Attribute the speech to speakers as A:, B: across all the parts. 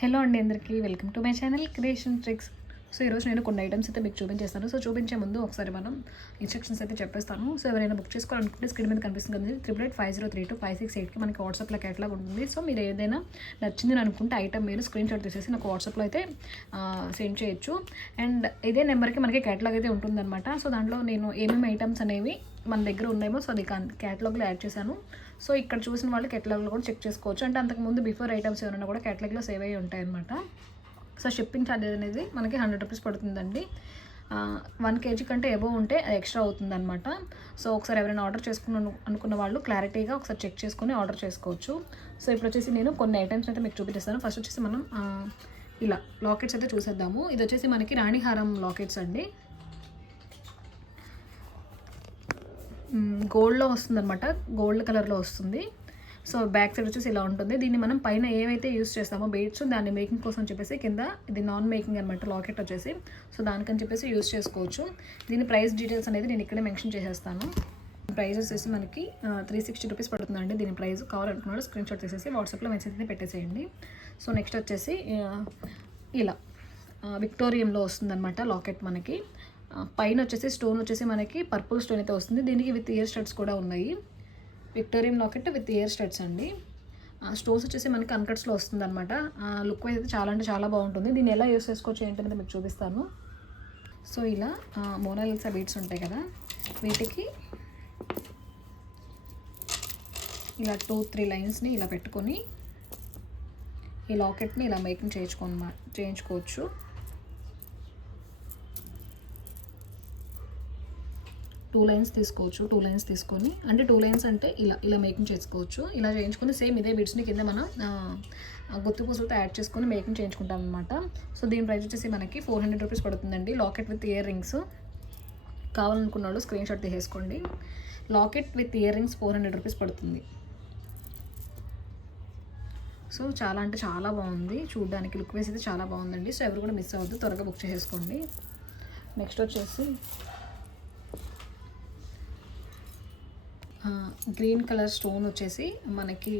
A: Hello అండి అందరికీ. Welcome to my channel creation tricks. So ఈరోజు నేను కొన్ని ఐటమ్స్ అయితే మీకు చూపించేస్తాను. సో చూపించే ముందు ఒకసారి మనం ఇన్స్ట్రక్షన్స్ అయితే చెప్పేస్తాను. సో ఎవరైనా బుక్ చేసుకోవాలనుకుంటే స్క్రీన్ మీద కనిపిస్తుంది కదా triple eight five zero three two five six ఎయిట్కి మనకి వాట్సాప్లో కేటలాగ్ ఉంటుంది. సో మీరు ఏదైనా నచ్చింది అని అనుకుంటే ఐటమ్ మీరు స్క్రీన్ షాట్ తీసేసి నాకు వాట్సాప్లో అయితే సెండ్ చేయొచ్చు. అండ్ ఇదే నెంబర్కి మనకి కేటలాగ్ అయితే ఉంటుందన్నమాట. సో దాంట్లో నేను ఏమేమి ఐటమ్స్ అనేవి మన దగ్గర ఉన్నాయేమో సో అది క్యాటలాగ్లో యాడ్ చేశాను. సో ఇక్కడ చూసిన వాళ్ళు కేటలాగ్లో కూడా చెక్ చేసుకోవచ్చు. అంటే అంతకుముందు బిఫోర్ ఐటమ్స్ ఏమైనా కూడా కేటలాగ్లో సేవ్ అయ్యి ఉంటాయి అనమాట సో షిప్పింగ్ ఛార్జెస్ అనేది మనకి హండ్రెడ్ రూపీస్ పడుతుందండి. వన్ కేజీ కంటే ఎబో ఉంటే అది ఎక్స్ట్రా అవుతుందన్నమాట. సో ఒకసారి ఎవరైనా ఆర్డర్ చేసుకున్న అనుకున్న వాళ్ళు క్లారిటీగా ఒకసారి చెక్ చేసుకుని ఆర్డర్ చేసుకోవచ్చు. సో ఇప్పుడు వచ్చేసి నేను కొన్ని ఐటమ్స్ అయితే మీకు చూపిస్తాను. ఫస్ట్ వచ్చేసి మనం ఇలా లాకెట్స్ అయితే చూసేద్దాము. ఇది వచ్చేసి మనకి రాణిహారం లాకెట్స్ అండి. గోల్డ్లో వస్తుందన్నమాట. గోల్డ్ కలర్లో వస్తుంది. సో బ్యాక్ సైడ్ వచ్చేసి ఇలా ఉంటుంది. దీన్ని మనం పైన ఏవైతే యూస్ చేస్తామో బెయిట్స్ దాన్ని మేకింగ్ కోసం చెప్పేసి కింద ఇది నాన్ మేకింగ్ అనమాట లాకెట్ వచ్చేసి. సో దానికని చెప్పేసి యూస్ చేసుకోవచ్చు. దీని ప్రైస్ డీటెయిల్స్ అనేది నేను ఇక్కడే మెన్షన్ చేసేస్తాను. ప్రైస్ వచ్చేసి మనకి త్రీ సిక్స్టీ రూపీస్ పడుతుందండి దీని ప్రైస్. కావాలనుకున్నాడు స్క్రీన్ షాట్ తీసేసి వాట్సాప్లో మెసేజ్ అయితే పెట్టేసేయండి. సో నెక్స్ట్ వచ్చేసి ఇలా విక్టోరియంలో వస్తుందన్నమాట లాకెట్ మనకి. పైన వచ్చేసి స్టోన్ వచ్చేసి మనకి పర్పుల్ స్టోన్ అయితే వస్తుంది. దీనికి విత్ ఇయర్ స్టడ్స్ కూడా ఉన్నాయి. Victorian locket with ear studs అండి. స్టోన్స్ వచ్చేసి మనకి అన్కట్స్లో వస్తుంది అనమాట లుక్ వైజ్ అయితే చాలా అంటే చాలా బాగుంటుంది. దీన్ని ఎలా యూస్ చేసుకోవచ్చు ఏంటనేది మీకు చూపిస్తాను. సో ఇలా మోనాలిసా బీట్స్ ఉంటాయి కదా వీటికి ఇలా టూ త్రీ లైన్స్ని ఇలా పెట్టుకొని ఈ లాకెట్ని ఇలా మేకింగ్ చేయించుకో చేయించుకోవచ్చు. టూ లైన్స్ తీసుకోవచ్చు టూ లైన్స్ తీసుకొని అంటే టూ లైన్స్ అంటే ఇలా ఇలా మేకింగ్ చేసుకోవచ్చు. ఇలా చేయించుకొని సేమ్ ఇదే బిడ్స్ని కింద మనం గుత్తి పూసలతో యాడ్ చేసుకొని మేకింగ్ చేయించుకుంటాం అనమాట సో దీని ప్రైస్ వచ్చేసి మనకి ఫోర్ హండ్రెడ్ రూపీస్ పడుతుందండి. Locket with ear rings. కావాలనుకున్న వాళ్ళు స్క్రీన్ షాట్ తీసేసుకోండి. Locket with ear rings four hundred rupees పడుతుంది. సో చాలా అంటే చాలా బాగుంది. చూడడానికి లుక్ వేసి అయితే చాలా బాగుందండి. సో ఎవరు కూడా మిస్ అవ్వద్దు. త్వరగా బుక్ చేసేసుకోండి. నెక్స్ట్ వచ్చేసి గ్రీన్ కలర్ స్టోన్ వచ్చేసి మనకి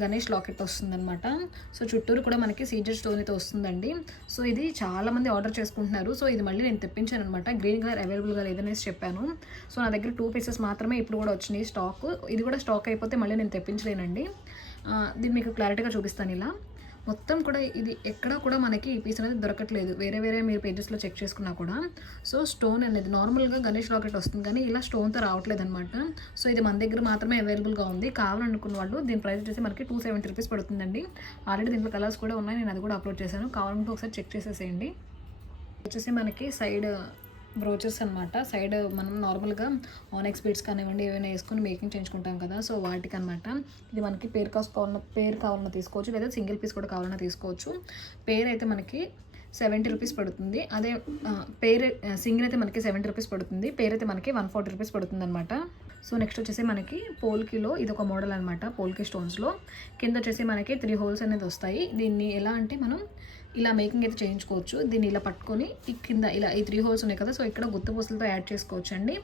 A: గణేష్ లాకెట్ వస్తుందన్నమాట. సో చుట్టూరు కూడా మనకి సీజర్ స్టోన్ అయితే వస్తుందండి. సో ఇది చాలామంది ఆర్డర్ చేసుకుంటున్నారు. సో ఇది మళ్ళీ నేను తెప్పించాను అనమాట గ్రీన్ కలర్ అవైలబుల్గా లేదనేసి చెప్పాను. సో నా దగ్గర టూ పీసెస్ మాత్రమే ఇప్పుడు కూడా వచ్చినాయి స్టాక్. ఇది కూడా స్టాక్ అయిపోతే మళ్ళీ నేను తెప్పించలేనండి. దీన్ని మీకు క్లారిటీగా చూపిస్తాను ఇలా. మొత్తం కూడా ఇది ఎక్కడ కూడా మనకి ఈ పీస్ అనేది దొరకట్లేదు. వేరే వేరే మీరు పేజెస్లో చెక్ చేసుకున్నా కూడా. సో స్టోన్ అనేది నార్మల్గా గణేష్ రాకెట్ వస్తుంది కానీ ఇలా స్టోన్తో రావట్లేదు అనమాట సో ఇది మన దగ్గర మాత్రమే అవైలబుల్గా ఉంది. కావాలనుకున్న వాళ్ళు దీని ప్రైస్ వచ్చేసి మనకి టూ సెవెంటీ రూపీస్ పడుతుందండి. ఆల్రెడీ దీంట్లో కలర్స్ కూడా ఉన్నాయి. నేను అది కూడా అప్లోడ్ చేశాను. కావాలంటే ఒకసారి చెక్ చేసేసేయండి. వచ్చేసి మనకి సైడ్ బ్రోచెస్ అనమాట సైడ్ మనం నార్మల్గా ఆనెక్స్ బీడ్స్ కానివ్వండి ఏమైనా వేసుకొని మేకింగ్ చేయించుకుంటాం కదా. సో వాటికి అనమాట ఇది మనకి పేరు కాస్ట్ కావాలన్న పేరు కావాలన్నా తీసుకోవచ్చు. లేదా సింగిల్ పీస్ కూడా కావాలన్నా తీసుకోవచ్చు. పేరు అయితే మనకి సెవెంటీ రూపీస్ పడుతుంది. అదే పేరు సింగిల్ అయితే మనకి సెవెంటీ రూపీస్ పడుతుంది. పేరు అయితే మనకి వన్ ఫార్టీ రూపీస్ పడుతుంది అనమాట సో నెక్స్ట్ వచ్చేసి మనకి పోల్కిలో ఇది ఒక మోడల్ అనమాట పోల్కి స్టోన్స్లో. కింద వచ్చేసి మనకి త్రీ హోల్స్ అనేది వస్తాయి. దీన్ని ఎలా అంటే మనం ఇలా మేకింగ్ అయితే చేయించుకోవచ్చు. దీన్ని ఇలా పట్టుకొని ఈ కింద ఇలా ఈ త్రీ హోల్స్ ఉన్నాయి కదా సో ఇక్కడ గుత్త పూసలతో యాడ్ చేసుకోవచ్చు అండి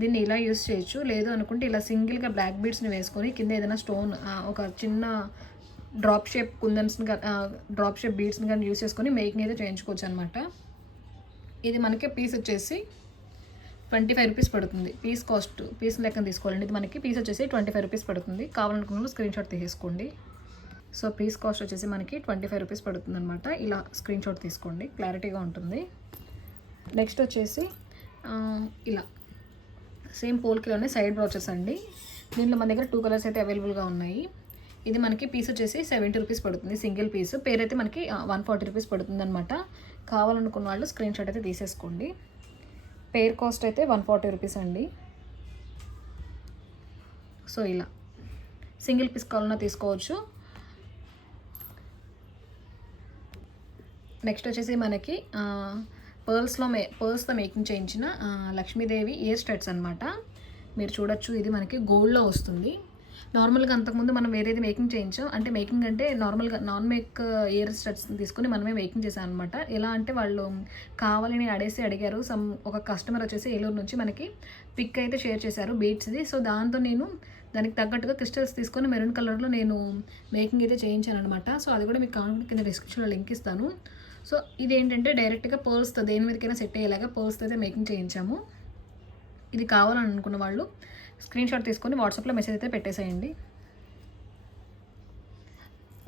A: దీన్ని ఇలా యూస్ చేయొచ్చు. లేదు అనుకుంటే ఇలా సింగిల్గా బ్లాక్ బీడ్స్ని వేసుకొని కింద ఏదైనా స్టోన్ ఒక చిన్న డ్రాప్ షేప్ కుందన్స్ని డ్రాప్ షేప్ బీడ్స్ని కానీ యూస్ చేసుకొని మేకింగ్ అయితే చేయించుకోవచ్చు అనమాట ఇది మనకి పీస్ వచ్చేసి ట్వంటీ ఫైవ్ రూపీస్ పడుతుంది. పీస్ కాస్ట్ పీస్ లెక్కన తీసుకోవాలండి. ఇది మనకి పీస్ వచ్చేసి ట్వంటీ ఫైవ్ రూపీస్ పడుతుంది. కావాలనుకున్న స్క్రీన్ షాట్ తీసేసుకోండి. సో పీస్ కాస్ట్ వచ్చేసి మనకి ట్వంటీ ఫైవ్ రూపీస్ పడుతుంది అనమాట ఇలా స్క్రీన్ షాట్ తీసుకోండి. క్లారిటీగా ఉంటుంది. నెక్స్ట్ వచ్చేసి ఇలా. సేమ్ పోల్కిలోనే సైడ్ బ్రౌచర్స్ అండి. దీంట్లో మన దగ్గర టూ కలర్స్ అయితే అవైలబుల్గా ఉన్నాయి. ఇది మనకి పీస్ వచ్చేసి సెవెంటీ రూపీస్ పడుతుంది. సింగిల్ పీస్ పేరు అయితే మనకి వన్ ఫార్టీ రూపీస్ పడుతుంది అనమాట కావాలనుకున్న వాళ్ళు స్క్రీన్ షాట్ అయితే తీసేసుకోండి. పేర్ కాస్ట్ అయితే వన్ ఫార్టీ రూపీస్ అండి. సో ఇలా. సింగిల్ పీస్ కావాలన్నా తీసుకోవచ్చు. నెక్స్ట్ వచ్చేసి మనకి పర్ల్స్లో మే పర్ల్స్తో మేకింగ్ చేయించిన లక్ష్మీదేవి ఇయర్ స్టడ్స్ అనమాట మీరు చూడొచ్చు ఇది మనకి గోల్డ్లో వస్తుంది. నార్మల్గా అంతకుముందు మనం వేరేది మేకింగ్ చేయించాం అంటే మేకింగ్ అంటే నార్మల్గా నాన్ మేక్ ఇయర్ స్టడ్స్ తీసుకుని మనమే మేకింగ్ చేసాం అనమాట ఎలా అంటే వాళ్ళు కావాలని అడేసి అడిగారు సమ్ ఒక కస్టమర్ వచ్చేసి ఏలూరు నుంచి మనకి పిక్ అయితే షేర్ చేశారు బీట్స్ది సో దాంతో నేను దానికి తగ్గట్టుగా క్రిస్టల్స్ తీసుకొని మెరూన్ కలర్లో నేను మేకింగ్ అయితే చేయించాను అనమాట సో అది కూడా మీకు కావాలంటే కింద డిస్క్రిప్షన్లో లింక్ ఇస్తాను. సో ఇది ఏంటంటే డైరెక్ట్గా పర్ల్స్తో దేని మీదకైనా సెట్ అయ్యేలాగా పర్స్తో అయితే మేకింగ్ చేయించాము. ఇది కావాలని అనుకున్న వాళ్ళు స్క్రీన్ షాట్ తీసుకొని వాట్సాప్లో మెసేజ్ అయితే పెట్టేసేయండి.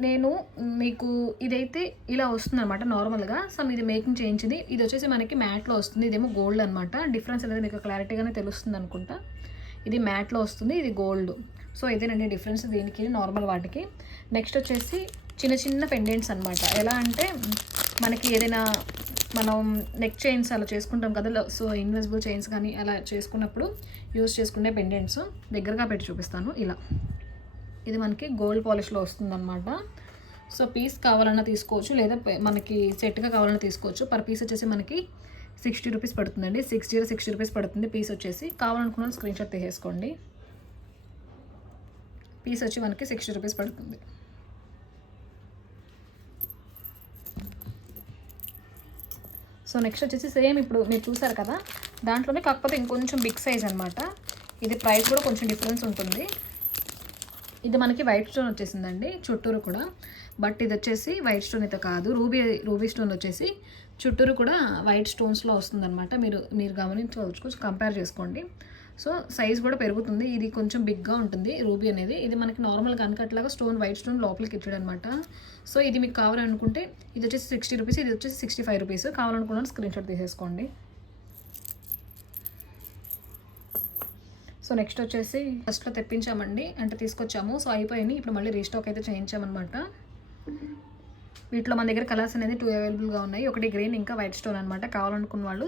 A: నేను మీకు ఇదైతే ఇలా వస్తుంది అనమాట నార్మల్గా. సో ఇది మేకింగ్ చేయించింది. ఇది వచ్చేసి మనకి మ్యాట్లో వస్తుంది. ఇదేమో గోల్డ్ అనమాట డిఫరెన్స్ అనేది మీకు క్లారిటీగానే తెలుస్తుంది అనుకుంటా. ఇది మ్యాట్లో వస్తుంది. ఇది గోల్డ్. సో ఇదేనండి డిఫరెన్స్ దీనికి నార్మల్ వాటికి. నెక్స్ట్ వచ్చేసి చిన్న చిన్న పెండెంట్స్ అనమాట ఎలా అంటే మనకి ఏదైనా మనం నెక్ చైన్స్ అలా చేసుకుంటాం కదా సో ఇన్విజిబుల్ చైన్స్ కానీ అలా చేసుకున్నప్పుడు యూస్ చేసుకునే పెండెంట్స్ దగ్గరగా పెట్టి చూపిస్తాను. ఇలా. ఇది మనకి గోల్డ్ పాలిష్లో వస్తుందన్నమాట. సో పీస్ కావాలన్నా తీసుకోవచ్చు లేదా మనకి సెట్గా కావాలన్నా తీసుకోవచ్చు. పర్ పీస్ వచ్చేసి మనకి సిక్స్టీ రూపీస్ పడుతుందండి. సిక్స్ జీరో సిక్స్టీ రూపీస్ పడుతుంది పీస్ వచ్చేసి. కావాలనుకున్న స్క్రీన్ షాట్ తీసేసుకోండి. పీస్ వచ్చి మనకి సిక్స్టీ రూపీస్ పడుతుంది. సో నెక్స్ట్ వచ్చేసి సేమ్ ఇప్పుడు మీరు చూసారు కదా దాంట్లోనే కాకపోతే ఇంకొంచెం బిగ్ సైజ్ అనమాట ఇది ప్రైస్ కూడా కొంచెం డిఫరెన్స్ ఉంటుంది. ఇది మనకి వైట్ స్టోన్ వచ్చేసిందండి చుట్టూరు కూడా. బట్ ఇది వచ్చేసి వైట్ స్టోన్ అయితే కాదు రూబీ రూబీ స్టోన్ వచ్చేసి చుట్టూరు కూడా వైట్ స్టోన్స్లో వస్తుందన్నమాట. మీరు మీరు గమనించవచ్చు కొంచెం కంపేర్ చేసుకోండి. సో సైజ్ కూడా పెరుగుతుంది. ఇది కొంచెం బిగ్గా ఉంటుంది రూబీ అనేది. ఇది మనకి నార్మల్ కనకట్లాగా స్టోన్ వైట్ స్టోన్ లోపలికి ఇచ్చాడు అనమాట సో ఇది మీకు కావాలనుకుంటే ఇది వచ్చేసి సిక్స్టీ రూపీస్ ఇది వచ్చేసి సిక్స్టీ ఫైవ్ రూపీస్. కావాలనుకున్నాను స్క్రీన్ షాట్ తీసేసుకోండి. సో నెక్స్ట్ వచ్చేసి ఫస్ట్లో తెప్పించామండి. అంటే తీసుకొచ్చాము. సో అయిపోయినాయి ఇప్పుడు మళ్ళీ రీస్టాక్ అయితే చేయించామన్నమాట వీటిలో మన దగ్గర కలర్స్ అనేది టూ అవైలబుల్గా ఉన్నాయి. ఒకటి గ్రీన్ ఇంకా వైట్ స్టోన్ అనమాట కావాలనుకున్న వాళ్ళు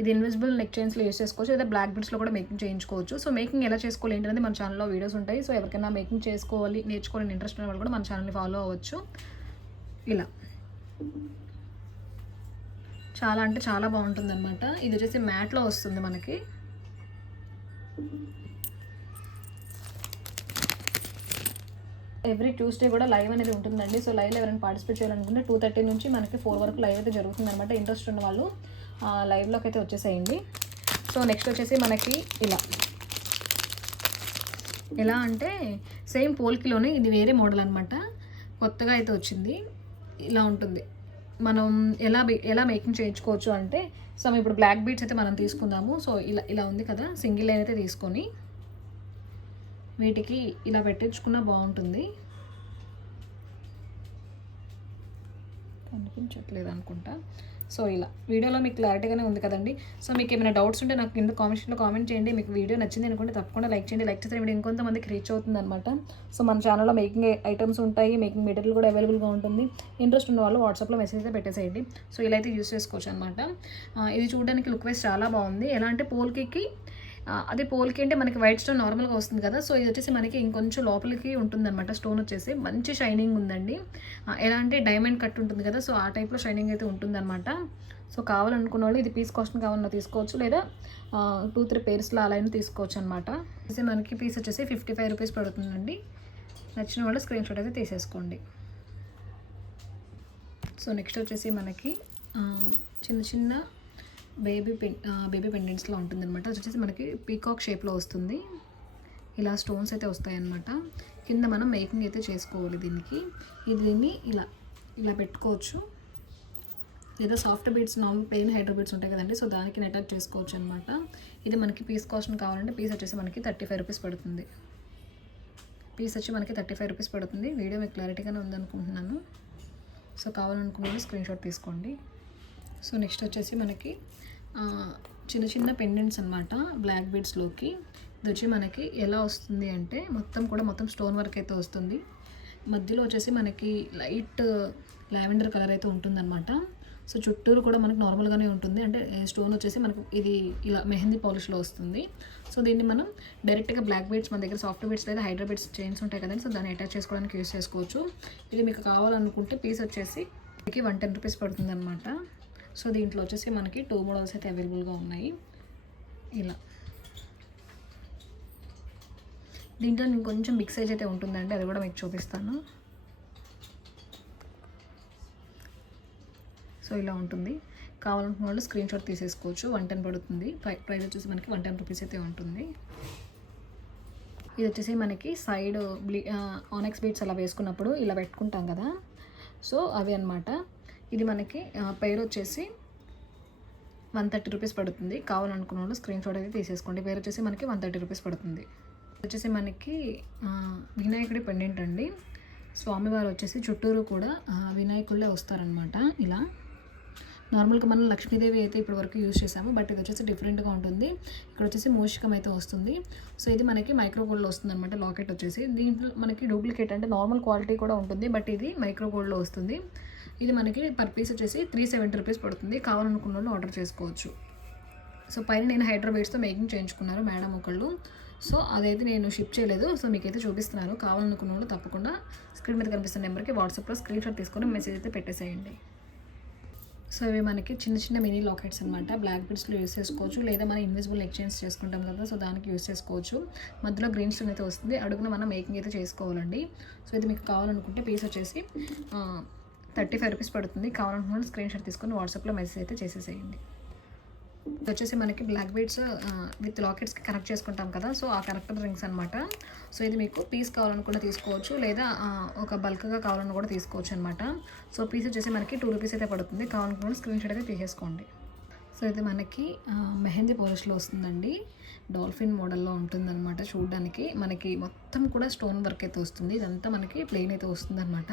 A: ఇది ఇన్విజిబుల్ నెక్ చైన్స్లో యూస్ చేసుకోవచ్చు. లేదా బ్లాక్ బిట్స్లో కూడా మేకింగ్ చేయించుకోవచ్చు. సో మేకింగ్ ఎలా చేసుకోవాలి ఏంటనేది మన ఛానల్లో వీడియోస్ ఉంటాయి. సో ఎవరికైనా మేకింగ్ చేసుకోవాలి నేర్చుకోవాలని ఇంట్రెస్ట్ ఉన్న వాళ్ళు కూడా మన ఛానల్ని ఫాలో అవ్వచ్చు. ఇలా. చాలా అంటే చాలా బాగుంటుంది అనమాట ఇది వచ్చేసి మ్యాట్లో వస్తుంది మనకి. ఎవ్రీ ట్యూస్డే కూడా లైవ్ అనేది ఉంటుందండి. సో లైవ్లో ఎవరైనా పార్టిసిపేట్ చేయాలనుకుంటే టూ థర్టీ నుంచి మనకి ఫోర్ వరకు లైవ్ అయితే జరుగుతుంది అనమాట ఇంట్రెస్ట్ ఉన్న వాళ్ళు లైవ్లోకి అయితే వచ్చేసేయండి. సో నెక్స్ట్ వచ్చేసి మనకి ఇలా. ఎలా అంటే సేమ్ పోల్కిలోనే ఇది వేరే మోడల్ అనమాట కొత్తగా అయితే వచ్చింది. ఇలా ఉంటుంది. మనం ఎలా ఎలా మేకింగ్ చేయించుకోవచ్చు అంటే సో ఇప్పుడు బ్లాక్ బీట్స్ అయితే మనం తీసుకుందాము. సో ఇలా ఇలా ఉంది కదా సింగిల్ లైన్ అయితే తీసుకొని వీటికి ఇలా పెట్టించుకున్న బాగుంటుంది. కనిపించట్లేదు అనుకుంటా. సో ఇలా వీడియోలో మీకు క్లారిటీగానే ఉంది కదండి. సో మీకు ఏమైనా డౌట్స్ ఉంటే నాకు కింద కామెంట్స్లో కామెంట్ చేయండి. మీకు వీడియో నచ్చింది అనుకుంటే తప్పకుండా లైక్ చేయండి. లైక్ చేస్తే వీడియో ఇంకొంతమందికి రీచ్ అవుతుంది అనమాట సో మన ఛానల్లో మేకింగ్ ఐటమ్స్ ఉంటాయి మేకింగ్ మెటీరియల్ కూడా అవైలబుల్గా ఉంటుంది. ఇంట్రెస్ట్ ఉన్న వాళ్ళు వాట్సాప్లో మెసేజ్ అయితే పెట్టేసేయండి. సో ఇలా అయితే యూస్ చేసుకోవచ్చు అనమాట ఇది చూడడానికి లుక్ వైజ్ చాలా బాగుంది. ఎలా అంటే పోల్కి అదే పోల్కి అంటే మనకి వైట్ స్టోన్ నార్మల్గా వస్తుంది కదా సో ఇది వచ్చేసి మనకి ఇంకొంచెం లోపలికి ఉంటుందన్నమాట స్టోన్ వచ్చేసి. మంచి షైనింగ్ ఉందండి. ఎలా అంటే డైమండ్ కట్ ఉంటుంది కదా సో ఆ టైప్లో షైనింగ్ అయితే ఉంటుందన్నమాట. సో కావాలనుకున్న వాళ్ళు ఇది పీస్ కాస్ట్ కావాలన్నా తీసుకోవచ్చు లేదా టూ త్రీ పేర్స్లో అలా అయినా తీసుకోవచ్చు అనమాట మనకి పీస్ వచ్చేసి ఫిఫ్టీ ఫైవ్ రూపీస్ పడుతుందండి. నచ్చిన వాళ్ళు స్క్రీన్ షాట్ అయితే తీసేసుకోండి. సో నెక్స్ట్ వచ్చేసి మనకి చిన్న చిన్న బేబీ పెన్ బేబీ పెండెంట్స్లో ఉంటుంది అనమాట అది వచ్చేసి మనకి పీకాక్ షేప్లో వస్తుంది. ఇలా స్టోన్స్ అయితే వస్తాయన్నమాట. కింద మనం మేకింగ్ అయితే చేసుకోవాలి దీనికి. ఇది దీన్ని ఇలా ఇలా పెట్టుకోవచ్చు. లేదా సాఫ్ట్ బీట్స్ నార్మల్ ప్లెయిన్ హైడ్రోబిడ్స్ ఉంటాయి కదండి సో దానికి అటాచ్ చేసుకోవచ్చు అనమాట ఇది మనకి పీస్ కాస్ట్ కావాలంటే పీస్ వచ్చేసి మనకి థర్టీ ఫైవ్ రూపీస్ పడుతుంది. పీస్ వచ్చి మనకి థర్టీ ఫైవ్ రూపీస్ పడుతుంది. వీడియో మీకు క్లారిటీగానే ఉందనుకుంటున్నాను. సో కావాలనుకున్న స్క్రీన్ షాట్ తీసుకోండి. సో నెక్స్ట్ వచ్చేసి మనకి చిన్న చిన్న పెండెంట్స్ అనమాట బ్లాక్ బీడ్స్లోకి ఇది వచ్చి మనకి ఎలా వస్తుంది అంటే మొత్తం కూడా మొత్తం స్టోన్ వర్క్ అయితే వస్తుంది. మధ్యలో వచ్చేసి మనకి లైట్ లావెండర్ కలర్ అయితే ఉంటుందన్నమాట. సో చుట్టూరు కూడా మనకు నార్మల్గానే ఉంటుంది. అంటే స్టోన్ వచ్చేసి మనకు ఇది ఇలా మెహందీ పాలిష్లో వస్తుంది. సో దీన్ని మనం డైరెక్ట్గా బ్లాక్ బీడ్స్ మన దగ్గర సాఫ్ట్ బీడ్స్ లేదా హైడ్రాబీడ్స్ చైన్స్ ఉంటాయి కదండి సో దాన్ని అటాచ్ చేసుకోవడానికి యూస్ చేసుకోవచ్చు. ఇది మీకు కావాలనుకుంటే పీస్ వచ్చేసి మనకి వన్ టెన్ రూపీస్ పడుతుంది అనమాట సో దీంట్లో వచ్చేసి మనకి టూ మోడల్స్ అయితే అవైలబుల్గా ఉన్నాయి. ఇలా. దీంట్లో ఇంకొంచెం బిగ్ సైజ్ అయితే ఉంటుందండి అది కూడా మీకు చూపిస్తాను. సో ఇలా ఉంటుంది. కావాలనుకున్న వాళ్ళు స్క్రీన్ షాట్ తీసేసుకోవచ్చు వన్ టెన్ పడుతుంది. ప్రైస్ వచ్చేసి మనకి వన్ టెన్ రూపీస్ అయితే ఉంటుంది. ఇది వచ్చేసి మనకి సైడ్ బ్లీ ఆనెక్స్ బీట్స్ అలా వేసుకున్నప్పుడు ఇలా పెట్టుకుంటాం కదా. సో అవి అన్నమాట. ఇది మనకి పేరు వచ్చేసి వన్ థర్టీ రూపీస్ పడుతుంది. కావాలనుకున్న వాళ్ళు స్క్రీన్ షాట్ అయితే తీసేసుకోండి. పేరు వచ్చేసి మనకి వన్ థర్టీ రూపీస్ పడుతుంది. వచ్చేసి మనకి వినాయకుడి పెండెంట్ అండి. స్వామివారు వచ్చేసి చుట్టూరు కూడా వినాయకుళ్ళే వస్తారనమాట ఇలా. నార్మల్గా మనం లక్ష్మీదేవి అయితే ఇప్పటి వరకు యూజ్ చేసాము బట్ ఇది వచ్చేసి డిఫరెంట్గా ఉంటుంది. ఇక్కడ వచ్చేసి మూషికం అయితే వస్తుంది. సో ఇది మనకి మైక్రో గోల్డ్లో వస్తుంది అనమాట లాకెట్ వచ్చేసి. దీంట్లో మనకి డూప్లికేట్ అంటే నార్మల్ క్వాలిటీ కూడా ఉంటుంది బట్ ఇది మైక్రో గోల్డ్లో వస్తుంది. ఇది మనకి పర్ పీస్ వచ్చేసి త్రీ సెవెంటీ రూపీస్ పడుతుంది. కావాలనుకున్న వాళ్ళు ఆర్డర్ చేసుకోవచ్చు. సో పైన నేను హైదరాబాద్స్తో మేకింగ్ చేయించుకున్నారు మేడం ఒకళ్ళు. సో అదైతే నేను షిప్ చేయలేదు. సో మీకైతే చూపిస్తున్నాను. కావాలనుకున్న వాళ్ళు తప్పకుండా స్క్రీన్ మీద కనిపిస్తున్న నెంబర్కి వాట్సాప్లో స్క్రీన్ షాట్ తీసుకొని మెసేజ్ అయితే పెట్టేసేయండి. సో ఇవి మనకి చిన్న చిన్న మినీ లాకెట్స్ అనమాట బ్లాక్ బిడ్స్లో యూస్ చేసుకోవచ్చు. లేదా మనం ఇన్విజిబుల్ ఎక్స్చేంజ్ చేసుకుంటాం కదా సో దానికి యూస్ చేసుకోవచ్చు. మధ్యలో గ్రీన్ స్టోన్ అయితే వస్తుంది. అడుగున మనం మేకింగ్ అయితే చేసుకోవాలండి. సో ఇది మీకు కావాలనుకుంటే పీస్ వచ్చేసి థర్టీ ఫైవ్ రూపీస్ పడుతుంది. కావాలనుకున్న స్క్రీన్ షాట్ తీసుకొని వాట్సాప్లో మెసేజ్ అయితే చేసేసేయండి. ఇది వచ్చేసి మనకి బ్లాక్ బీడ్స్ విత్ లాకెట్స్కి కనెక్ట్ చేసుకుంటాం కదా. సో ఆ కనెక్టర్ రింగ్స్ అనమాట సో ఇది మీకు పీస్ కావాలనుకున్న తీసుకోవచ్చు. లేదా ఒక బల్క్గా కావాలని కూడా తీసుకోవచ్చు అనమాట సో పీస్ వచ్చేసి మనకి టూ రూపీస్ అయితే పడుతుంది. కావాలనుకున్న స్క్రీన్ షాట్ అయితే తీసేసుకోండి. సో ఇది మనకి మెహందీ పోలిష్లో వస్తుందండి. డాల్ఫిన్ మోడల్లో ఉంటుందన్నమాట చూడడానికి. మనకి మొత్తం కూడా స్టోన్ వర్క్ అయితే వస్తుంది. ఇదంతా మనకి ప్లెయిన్ అయితే వస్తుందన్నమాట.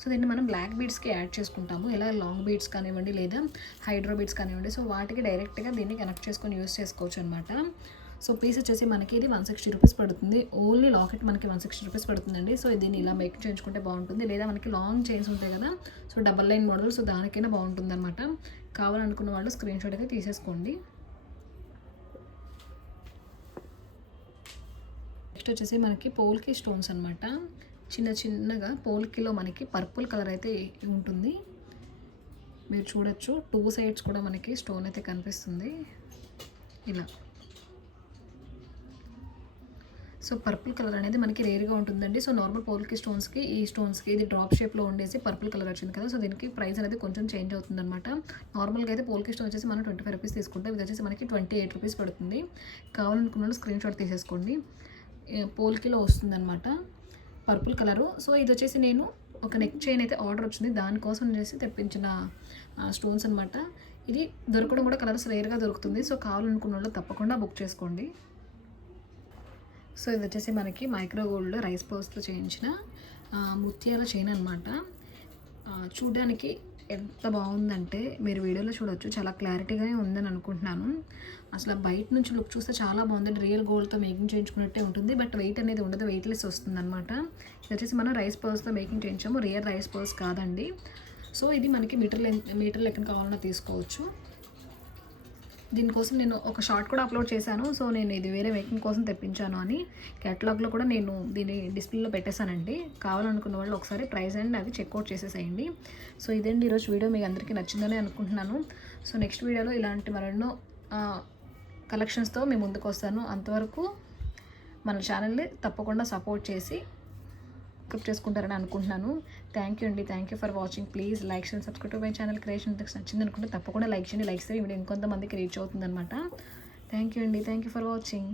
A: సో దీన్ని మనం బ్లాక్ బీడ్స్కి యాడ్ చేసుకుంటాము. ఇలా లాంగ్ బీడ్స్ కానివ్వండి లేదా హైడ్రో బీడ్స్ కానివ్వండి. సో వాటికి డైరెక్ట్గా దీన్ని కనెక్ట్ చేసుకొని యూస్ చేసుకోవచ్చు అనమాట సో పీస్ వచ్చేసి మనకి ఇది వన్ సిక్స్టీ రూపీస్ పడుతుంది. ఓన్లీ లాకెట్ మనకి వన్ సిక్స్టీ రూపీస్ పడుతుందండి. సో దీన్ని ఇలా మేక్ చేయించుకుంటే బాగుంటుంది. లేదా మనకి లాంగ్ చైన్స్ ఉంటాయి కదా so double line model so దానికైనా బాగుంటుంది అనమాట కావాలనుకున్న వాళ్ళు స్క్రీన్ షాట్ అయితే తీసేసుకోండి. నెక్స్ట్ వచ్చేసి మనకి పోల్కి స్టోన్స్ అనమాట చిన్న చిన్నగా పోల్కిలో మనకి పర్పుల్ కలర్ అయితే ఉంటుంది. మీరు చూడొచ్చు. టూ సైడ్స్ కూడా మనకి స్టోన్ అయితే కనిపిస్తుంది. ఇలా. సో పర్పుల్ కలర్ అనేది మనకి రేర్గా ఉంటుందండి. సో నార్మల్ పోల్కి స్టోన్స్కి ఈ స్టోన్స్కి ఇది డ్రాప్ షేప్లో ఉండేసి పర్పుల్ కలర్ వచ్చింది కదా. సో దీనికి ప్రైస్ అనేది కొంచెం చేంజ్ అవుతుంది అనమాట నార్మల్గా అయితే పోల్కి స్టోన్ వచ్చేసి మనం ట్వంటీ ఫైవ్ రూపీస్ తీసుకుంటాం. ఇది వచ్చేసి మనకి ట్వంటీ ఎయిట్ రూపీస్ పడుతుంది. కావాలనుకున్న స్క్రీన్ షాట్ తీసేసుకోండి. ఏ, పోల్కిలో వస్తుందన్నమాట పర్పుల్ కలరు. సో ఇది వచ్చేసి నేను ఒక నెక్ చైన్ అయితే ఆర్డర్ వచ్చింది. దానికోసం చేసి తెప్పించిన స్టోన్స్ అనమాట ఇది దొరకడం కూడా కలర్స్ రేర్గా దొరుకుతుంది. సో కావాలనుకున్న వాళ్ళు తప్పకుండా బుక్ చేసుకోండి. సో ఇది వచ్చేసి మనకి మైక్రో గోల్డ్ రైస్ పౌస్తో చేయించిన ముత్యాల చైన్ అనమాట చూడడానికి ఎంత బాగుందంటే మీరు వీడియోలో చూడొచ్చు. చాలా క్లారిటీగానే ఉందని అనుకుంటున్నాను. అసలు బయట నుంచి లుక్ చూస్తే చాలా బాగుంది రియల్ గోల్డ్తో మేకింగ్ చేయించుకున్నట్టే ఉంటుంది. బట్ వెయిట్ అనేది ఉండదు. వెయిట్లెస్ వస్తుంది అనమాట ఇది వచ్చేసి మనం రైస్ పర్స్తో మేకింగ్ చేయించాము. రియల్ రైస్ పర్స్ కాదండి. సో ఇది మనకి మీటర్ లెంత్ మీటర్ లెక్కన కావాలన్నా తీసుకోవచ్చు. దీనికోసం నేను ఒక షార్ట్ కూడా అప్లోడ్ చేశాను. సో నేను ఇది వేరే మేకింగ్ కోసం తెప్పించాను అని. కేటలాగ్లో కూడా నేను దీన్ని డిస్ప్లేలో పెట్టేశానండి. కావాలనుకున్న వాళ్ళు ఒకసారి ప్రైస్ అండ్ అది చెక్అవుట్ చేసేసేయండి. సో ఇదండి ఈరోజు వీడియో. మీకు అందరికీ నచ్చిందని అనుకుంటున్నాను. సో నెక్స్ట్ వీడియోలో ఇలాంటి మరెన్నో కలెక్షన్స్తో మేము ముందుకు వస్తాను. అంతవరకు మన ఛానల్ని తప్పకుండా సపోర్ట్ చేసి సబ్స్క్రైబ్ చేసుకుంటారని అనుకుంటున్నాను. థ్యాంక్ యూ అండి. Thank you for watching please like and subscribe to my channel creation నచ్చింది అనుకుంటే తప్పకుండా లైక్ చేయండి. లైక్ చేస్తే ఇంకొంతమందికి రీచ్ అవుతుందన్నమాట. థ్యాంక్ యూ అండి. Thank you for watching